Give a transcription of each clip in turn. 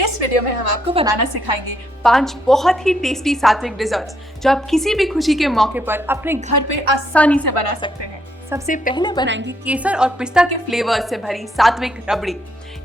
इस वीडियो में हम आपको बनाना सिखाएंगे 5 बहुत ही टेस्टी सात्विक डिजर्ट्स जो आप किसी भी खुशी के मौके पर अपने घर पे आसानी से बना सकते हैं। सबसे पहले बनाएंगे केसर और पिस्ता के फ्लेवर्स से भरी सात्विक रबड़ी।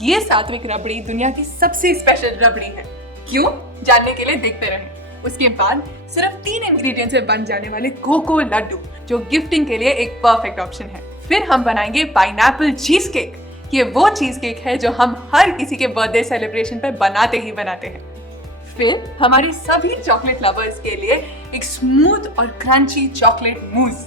ये सात्विक रबड़ी दुनिया की सबसे स्पेशल रबड़ी है। क्यों? जानने के लिए देखते रहें। उसके बाद सिर्फ 3 इंग्रेडिएंट से बन जाने वाले कोको लड्डू जो गिफ्टिंग के लिए एक परफेक्ट ऑप्शन है। फिर हम बनाएंगे पाइनएप्पल चीज केक। ये वो चीज केक है जो हम हर किसी के बर्थडे सेलिब्रेशन पे बनाते हैं। फिर हमारे सभी चॉकलेट लवर्स के लिए एक स्मूथ और क्रंची चॉकलेट मूस।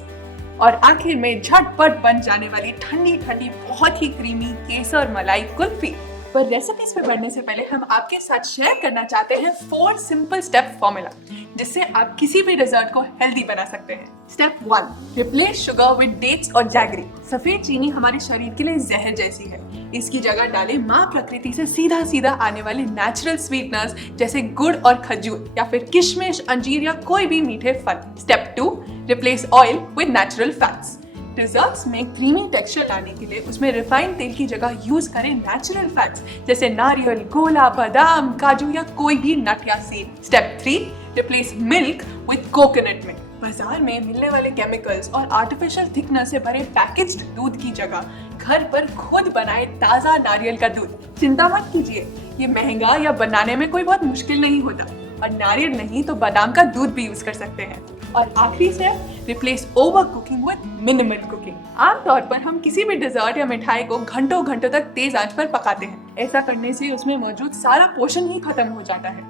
और आखिर में झटपट बन जाने वाली ठंडी ठंडी बहुत ही क्रीमी केसर मलाई कुल्फी। पर रेसिपीज पे बढ़ने से पहले हम आपके साथ शेयर करना चाहते हैं 4 सिंपल स्टेप फॉर्मूला जिससे आप किसी भी डेजर्ट को हेल्दी बना सकते हैं। Step 1, replace sugar with dates और जैगरी। सफेद चीनी हमारे शरीर के लिए जहर जैसी है। इसकी जगह डालें माँ प्रकृति से सीधा सीधा आने वाले नेचुरल स्वीटनर्स जैसे गुड़ और खजूर या फिर किशमिश, अंजीर या कोई भी मीठे फल। Step 2, replace oil with natural fats. Desserts में क्रीमी टेक्सचर लाने के लिए उसमें रिफाइंड तेल की जगह यूज करें नेचुरल फैट्स जैसे नारियल, गोला, बादाम, काजू या कोई भी नट या seed. Step 3, replace milk with coconut milk. बाजार में मिलने वाले केमिकल्स और आर्टिफिशियल थिकनेस से भरे पैकेज्ड दूध की जगह घर पर खुद बनाए ताजा नारियल का दूध। चिंता मत कीजिए, ये महंगा या बनाने में कोई बहुत मुश्किल नहीं होता और नारियल नहीं तो बादाम का दूध भी यूज कर सकते हैं। और आखिरी से replace over cooking with minimal cooking. आमतौर पर हम किसी भी डिजर्ट या मिठाई को घंटों घंटों तक तेज आंच पर पकाते हैं। ऐसा करने से उसमें मौजूद सारा पोषण ही खत्म हो जाता है।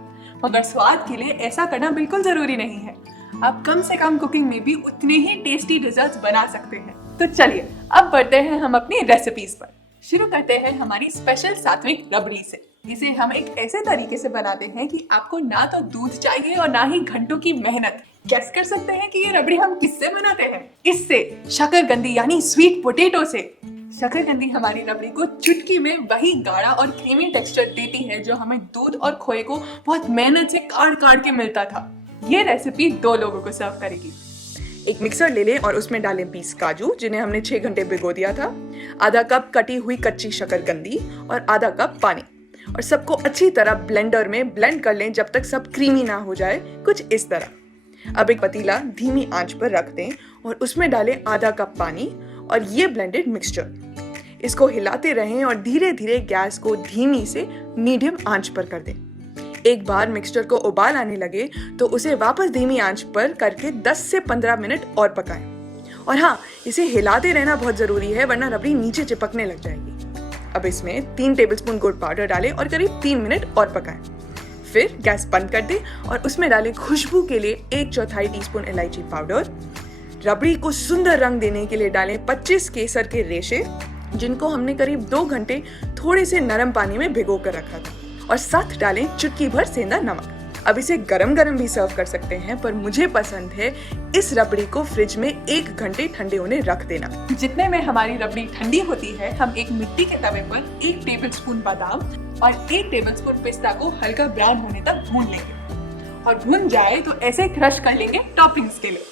मगर स्वाद के लिए ऐसा करना बिल्कुल जरूरी नहीं है। आप कम से कम कुकिंग में भी उतने ही टेस्टी डिजर्ट्स बना सकते हैं। तो चलिए अब बढ़ते हैं हम अपनी रेसिपीज पर। शुरू करते हैं हमारी स्पेशल सात्विक रबड़ी से। इसे हम एक ऐसे तरीके से बनाते हैं कि आपको ना तो दूध चाहिए और ना ही घंटों की मेहनत। गेस कर सकते हैं कि ये रबड़ी हम किससे बनाते हैं? इससे, शकरकंदी यानी स्वीट पोटैटो से। शकरकंदी हमारी रबड़ी को चुटकी में वही गाढ़ा और क्रीमी टेक्सचर देती है जो हमें दूध और खोए को बहुत मेहनत से काट के मिलता था। ये रेसिपी 2 लोगों को सर्व करेगी। एक मिक्सर ले लें और उसमें डालें पीस काजू जिन्हें हमने 6 घंटे भिगो दिया था, आधा कप कटी हुई कच्ची शकरकंदी और आधा कप पानी। और सबको अच्छी तरह ब्लेंडर में ब्लेंड कर लें जब तक सब क्रीमी ना हो जाए, कुछ इस तरह। अब एक पतीला धीमी आंच पर रख दें और उसमें डालें आधा कप पानी और ये ब्लेंडेड मिक्सचर। इसको हिलाते रहें और धीरे धीरे गैस को धीमी से मीडियम आंच पर कर दें। एक बार मिक्सचर को उबाल आने लगे तो उसे वापस धीमी आंच पर करके 10 से 15 मिनट और पकाएं। और हाँ, इसे हिलाते रहना बहुत जरूरी है वरना रबड़ी नीचे चिपकने लग जाएगी। अब इसमें 3 टेबलस्पून गुड़ पाउडर डालें और करीब 3 मिनट और पकाएं। फिर गैस बंद कर दें और उसमें डालें खुशबू के लिए 1/4 टीस्पून इलायची पाउडर। रबड़ी को सुंदर रंग देने के लिए डालें 25 केसर के रेशे जिनको हमने करीब 2 घंटे थोड़े से नरम पानी में भिगो कर रखा था और साथ डालें चुटकी भर सेंधा नमक। अब इसे गरम गरम भी सर्व कर सकते हैं, पर मुझे पसंद है इस रबड़ी को फ्रिज में 1 घंटे ठंडे होने रख देना। जितने में हमारी रबड़ी ठंडी होती है, हम एक मिट्टी के तवे पर 1 टेबलस्पून बादाम और 1 टेबलस्पून पिस्ता को हल्का ब्राउन होने तक भून लेंगे। और भून जाए तो ऐसे क्रश कर लेंगे टॉपिंग्स के लिए।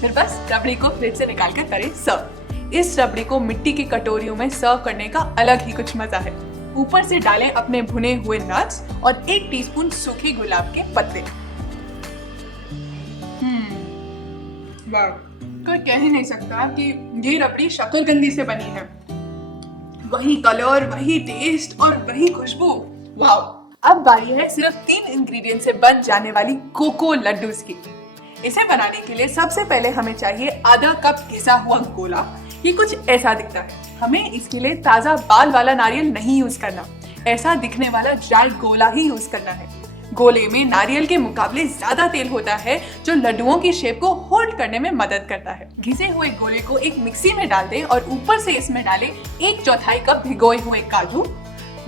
फिर बस रबड़ी को फ्रिज से निकाल कर करें सर्व। इस रबड़ी को मिट्टी की कटोरियों में सर्व करने का अलग ही कुछ मजा है। ऊपर से डालें अपने भुने हुए नट्स और 1 टीस्पून सूखे गुलाब के पत्ते। कोई कह ही नहीं सकता कि ये रबड़ी शकरकंदी से बनी है। वही कलर, वही टेस्ट और वही खुशबू। वाव! अब बारी है सिर्फ 3 इंग्रेडिएंट से बन जाने वाली कोको लड्डूस की। इसे बनाने के लिए सबसे पहले हमें चाहिए आधा कप घिसा हुआ गोला। ये कुछ ऐसा दिखता है। हमें इसके लिए ताजा बाल वाला नारियल नहीं यूज करना, ऐसा दिखने वाला ड्राई गोला ही यूज करना है। गोले में नारियल के मुकाबले ज्यादा तेल होता है जो लड्डुओं की शेप को होल्ड करने में मदद करता है। घिसे हुए गोले को एक मिक्सी में डाल दें और ऊपर से इसमें डालें 1/4 कप भिगोए हुए काजू।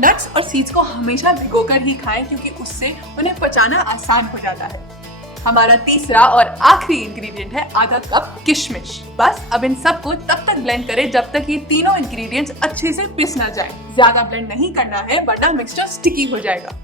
नट्स और सीड्स को हमेशा भिगोकर ही खाएं क्योंकि उससे उन्हें पचाना आसान हो जाता है। हमारा तीसरा और आखिरी इंग्रेडिएंट है आधा कप किशमिश। बस अब इन सबको तब तक ब्लेंड करें जब तक ये तीनों इंग्रेडिएंट्स अच्छे से पिस ना जाए। ज्यादा ब्लेंड नहीं करना है वरना मिक्सचर स्टिकी हो जाएगा।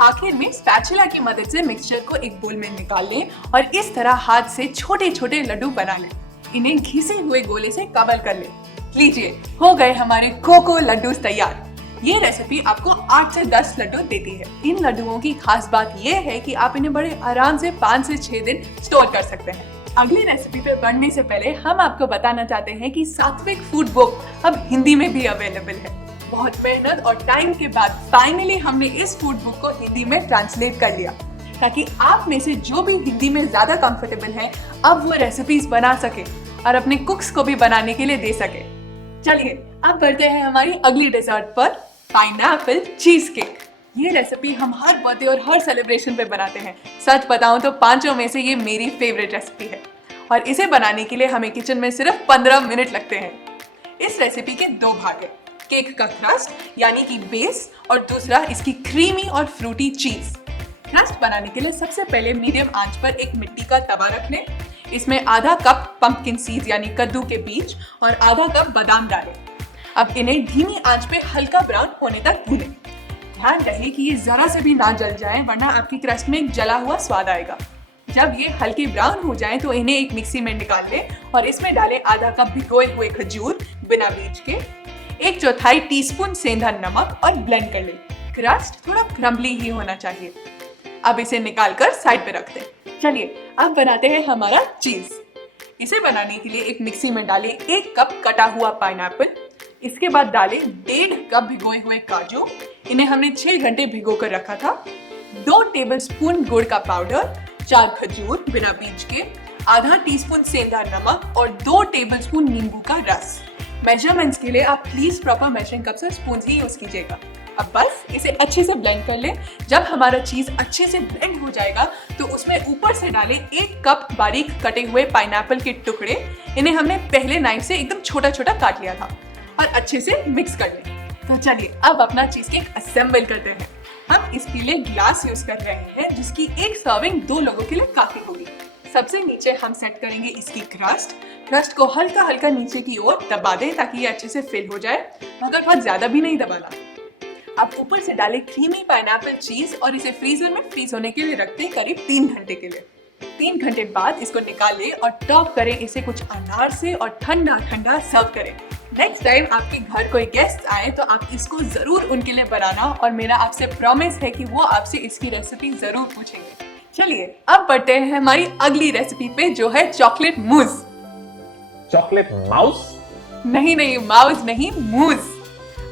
आखिर में स्पैचुला की मदद से मिक्सचर को एक बोल में निकाल लें और इस तरह हाथ से छोटे छोटे लड्डू बना लें। इन्हें घिसे हुए गोले से कवर कर लें। लीजिए, हो गए हमारे कोको लड्डू तैयार। ये रेसिपी आपको 8 से 10 लड्डू देती है। इन लड्डुओं की खास बात ये है कि आप इन्हें बड़े आराम से 5 से 6 दिन स्टोर कर सकते हैं। अगली रेसिपी पे बढ़ने से पहले हम आपको बताना चाहते हैं कि सात्विक फूड बुक अब हिंदी में भी अवेलेबल है। बहुत मेहनत और टाइम के बाद फाइनली हमने इस फूड बुक को हिंदी में ट्रांसलेट कर लिया, ताकि आप में से जो भी हिंदी में ज्यादा कंफर्टेबल है अब वो रेसिपीज बना सके और अपने कुक्स को भी बनाने के लिए दे सके। चलिए अब बढ़ते हैं हमारी अगली डेजर्ट पर, पाइनएप्पल चीज केक। ये रेसिपी हम हर बर्थडे और हर सेलिब्रेशन पे बनाते हैं। सच बताऊं तो 5 में से ये मेरी फेवरेट रेसिपी है और इसे बनाने के लिए हमें किचन में सिर्फ 15 मिनट लगते हैं। इस रेसिपी के 2 भाग हैं, केक का क्रस्ट यानी कि बेस और दूसरा इसकी क्रीमी और फ्रूटी चीज। क्रस्ट बनाने के लिए सबसे पहले मीडियम आंच पर एक मिट्टी का तवा रख लें। इसमें आधा कप पंपकिन सीड्स यानी कद्दू के बीज और आधा कप बादाम डालें। अब इन्हें धीमी आंच पे हल्का ब्राउन होने तक भूनें। ध्यान रहे कि ये जरा से भी ना जल जाए, वरना आपकी क्रस्ट में एक जला हुआ स्वाद आएगा। जब ये हल्के ब्राउन हो जाएं तो इन्हें एक मिक्सी में निकाल लें और इसमें डालें आधा कप भिगोए हुए खजूर बिना बीज के, 1/4 टीस्पून सेंधा नमक और ब्लेंड कर लें। क्रस्ट थोड़ा क्रम्बली ही होना चाहिए। अब इसे निकालकर साइड पे रख दें। चलिए अब बनाते हैं हमारा चीज। इसे बनाने के लिए एक मिक्सी में डालें 1 कप कटा हुआ पाइनएप्पल। इसके बाद डालें 1.5 कप भिगोए हुए काजू, इन्हें हमने 6 घंटे भिगो कर रखा था। 2 टेबलस्पून गुड़ का पाउडर, 4 खजूर बिना बीज के, आधा टीस्पून सेंधा नमक और 2 टेबलस्पून नींबू का रस। मेजरमेंट्स के लिए आप प्लीज प्रॉपर मेजरिंग कप्स और स्पून ही यूज कीजिएगा। अब बस इसे अच्छे से ब्लेंड कर लें। जब हमारा चीज अच्छे से ब्लेंड हो जाएगा तो उसमें ऊपर से डालें 1 कप बारीक कटे हुए पाइनएप्पल के टुकड़े। इन्हें हमने पहले नाइफ से एकदम छोटा छोटा काट लिया था और अच्छे से मिक्स कर लें। तो चलिए अब अपना चीज केक असेंबल करते हैं। हम इसके लिए ग्लास यूज कर रहे हैं, जिसकी एक सर्विंग 2 लोगों के लिए काफी होगी। सबसे नीचे हम सेट करेंगे इसकी क्रस्ट को हल्का हल्का नीचे की ओर दबा दें ताकि ये अच्छे से फिल हो जाए, मगर बहुत ज्यादा भी नहीं दबाना। अब ऊपर से डालें क्रीमी पाइनएप्पल चीज और इसे फ्रीजर में फ्रीज होने के लिए रख दें करीब 3 घंटे के लिए। 3 घंटे बाद इसको निकालें और टॉप करें इसे कुछ अनार से और ठंडा ठंडा सर्व करें। नेक्स्ट टाइम आपके घर कोई गेस्ट आए तो आप इसको जरूर उनके लिए बनाना और मेरा आपसे प्रॉमिस है कि वो आपसे इसकी रेसिपी जरूर पूछेंगे। चलिए अब बढ़ते हैं हमारी अगली रेसिपी पे, जो है चॉकलेट मूज। Chocolate mouse? नहीं, माउस नहीं, मूज।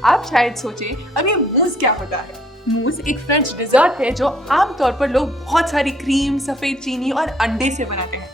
आप शायद सोचें अब ये मूज क्या होता है। मूज एक फ्रेंच डिजर्ट है जो आमतौर पर लोग बहुत सारी क्रीम, सफेद चीनी और अंडे से बनाते हैं,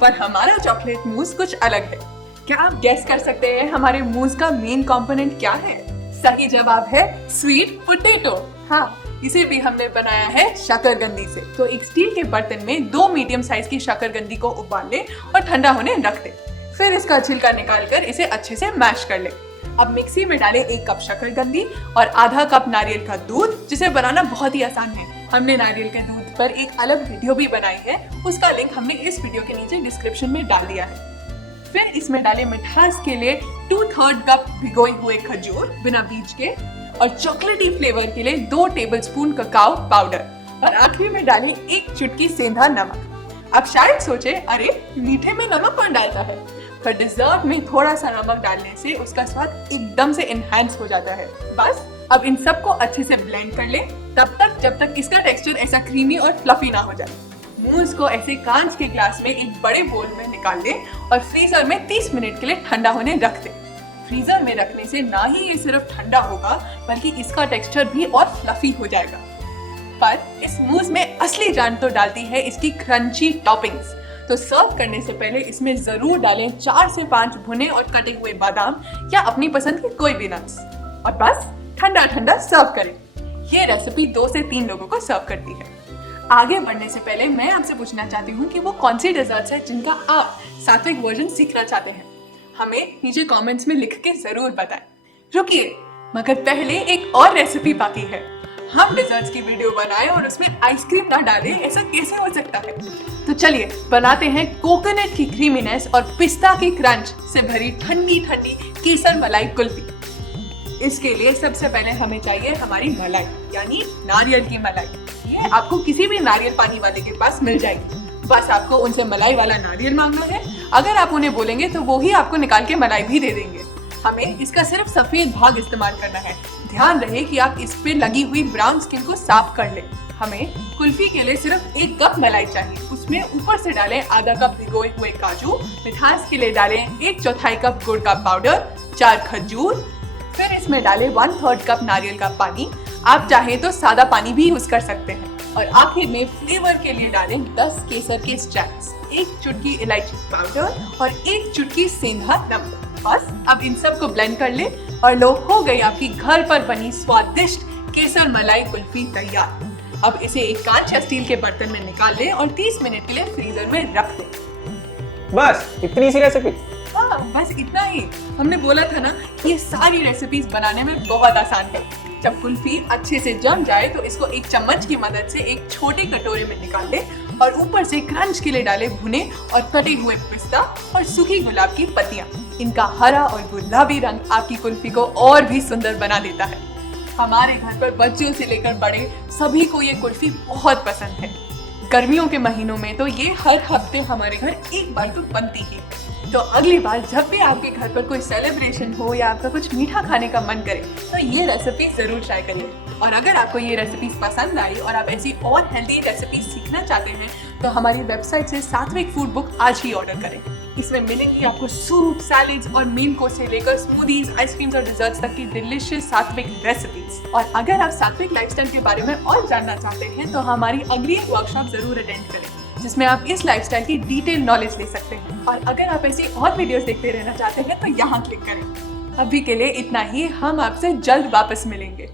पर हमारा चॉकलेट मूज कुछ अलग है। क्या आप गेस कर सकते हैं हमारे मूज का मेन कंपोनेंट क्या है? सही जवाब है स्वीट पोटैटो। हाँ, इसे भी हमने बनाया है शकरकंदी से। तो एक स्टील के बर्तन में 2 मीडियम साइज की शकरकंदी को उबाल लें और ठंडा होने रख दें। फिर इसका छिलका निकालकर इसे अच्छे से मैश कर लें। अब मिक्सी में डालें 1 कप शकरकंदी और आधा कप नारियल का दूध, जिसे बनाना बहुत ही आसान है। हमने नारियल के दूध पर एक अलग वीडियो भी बनाई है, उसका लिंक हमने इस वीडियो के नीचे डिस्क्रिप्शन में डाल दिया है। फिर इसमें डालें मिठास के लिए 2/3 कप भिगोए हुए खजूर बिना बीज के और चॉकलेटी फ्लेवर के लिए 2 टेबलस्पून ककाओ पाउडर और आखिरी में डालें 1 चुटकी सेंधा नमक। अब शायद सोचे, अरे मीठे में नमक कौन डालता है? पर डिजर्ट में थोड़ा सा नमक डालने से उसका स्वाद एकदम से एनहांस हो जाता है। बस अब इन सबको अच्छे से ब्लेंड कर लें, तब तक जब तक इसका टेक्सचर ऐसा क्रीमी और फ्लफी ना हो जाए। मूज को ऐसे कांच के ग्लास में एक बड़े बोल में निकाल लें और फ्रीजर में 30 मिनट के लिए ठंडा होने रख दें। फ्रीजर में रखने से ना ही ये सिर्फ ठंडा होगा, बल्कि इसका टेक्सचर भी और फ्लफी हो जाएगा। पर इस मूज में असली जान तो डालती है इसकी क्रंची टॉपिंग्स। तो सर्व करने से पहले इसमें जरूर डालें 4 से 5 भुने और कटे हुए बादाम या अपनी पसंद के कोई भी नट्स और बस ठंडा ठंडा सर्व करें। ये रेसिपी 2 से 3 लोगों को सर्व करती है। आगे बढ़ने से पहले मैं आपसे पूछना चाहती हूँ कि वो कौन सी डेजर्ट्स हैं जिनका आप सात्विक वर्जन सीखना चाहते हैं। हमें नीचे कमेंट्स में लिख के जरूर बताएं। रुकिए, मगर पहले एक और रेसिपी बाकी है। हम डेजर्ट्स की वीडियो बनाए और उसमें आइसक्रीम ना डालें, ऐसा कैसे हो सकता है? तो चलिए बनाते हैं कोकोनट की क्रीमीनेस और पिस्ता की क्रंच से भरी ठंडी ठंडी केसर मलाई कुल्फी। इसके लिए सबसे पहले हमें चाहिए हमारी मलाई, यानी नारियल की मलाई। ये आपको किसी भी नारियल पानी वाले के पास मिल जाएगी। बस आपको उनसे मलाई वाला नारियल मांगना है। अगर आप उन्हें बोलेंगे तो वो ही आपको निकाल के मलाई भी दे देंगे। हमें इसका सिर्फ सफेद भाग इस्तेमाल करना है। ध्यान रहे कि आप इस पे लगी हुई ब्राउन स्किन को साफ कर लें। हमें कुल्फी के लिए सिर्फ 1 कप मलाई चाहिए। उसमें ऊपर से डालें आधा कप भिगोए हुए काजू, मिठास के लिए डालें 1/4 कप गुड़ का पाउडर, 4 खजूर, फिर इसमें डालें 1/3 कप नारियल का पानी। आप चाहे तो सादा पानी भी यूज कर सकते हैं। और आखिर में फ्लेवर के लिए डालें 10 केसर के स्ट्रैप्स, 1 चुटकी इलायची पाउडर और 1 चुटकी सेंधा नमक। बस अब इन सब को ब्लेंड कर ले और लो, हो गई आपकी घर पर बनी स्वादिष्ट केसर मलाई कुल्फी तैयार। अब इसे एक कांच या स्टील के बर्तन में निकाल ले और 30 मिनट के लिए फ्रीजर में रख दे। बस इतनी सी रेसिपी? हाँ, बस इतना ही। हमने बोला था ना कि ये सारी रेसिपीज बनाने में बहुत आसान है। जब कुल्फी अच्छे से जम जाए तो इसको एक चम्मच की मदद से एक छोटे कटोरे में निकाल ले और ऊपर से क्रंच के लिए डाले भुने और कटे हुए पिस्ता और सूखी गुलाब की पत्तियां। इनका हरा और गुलाबी रंग आपकी कुल्फी को और भी सुंदर बना देता है। हमारे घर पर बच्चों से लेकर बड़े सभी को ये कुल्फी बहुत पसंद है। गर्मियों के महीनों में तो ये हर हफ्ते हमारे घर एक बार तो बनती ही। तो अगली बार जब भी आपके घर पर कोई सेलिब्रेशन हो या आपका कुछ मीठा खाने का मन करे तो ये रेसिपी जरूर ट्राई करिए। और अगर आपको ये रेसिपीज पसंद आई और आप ऐसी और हेल्दी रेसिपीज सीखना चाहते हैं तो हमारी वेबसाइट से सात्विक फूड बुक आज ही ऑर्डर करें। इसमें मिलेगी आपको सूप, सैलेड्स और मेन कोर्स से लेकर स्मूदीज, आइसक्रीम्स और डिजर्ट्स तक की डिलीशियस सात्विक रेसिपीज। और अगर आप सात्विक लाइफस्टाइल के बारे में और जानना चाहते हैं तो हमारी अगली वर्कशॉप जरूर अटेंड करें जिसमें आप इस लाइफस्टाइल की डिटेल नॉलेज ले सकते हैं। और अगर आप ऐसी और वीडियोस देखते रहना चाहते हैं तो यहाँ क्लिक करें। अभी के लिए इतना ही, हम आपसे जल्द वापस मिलेंगे।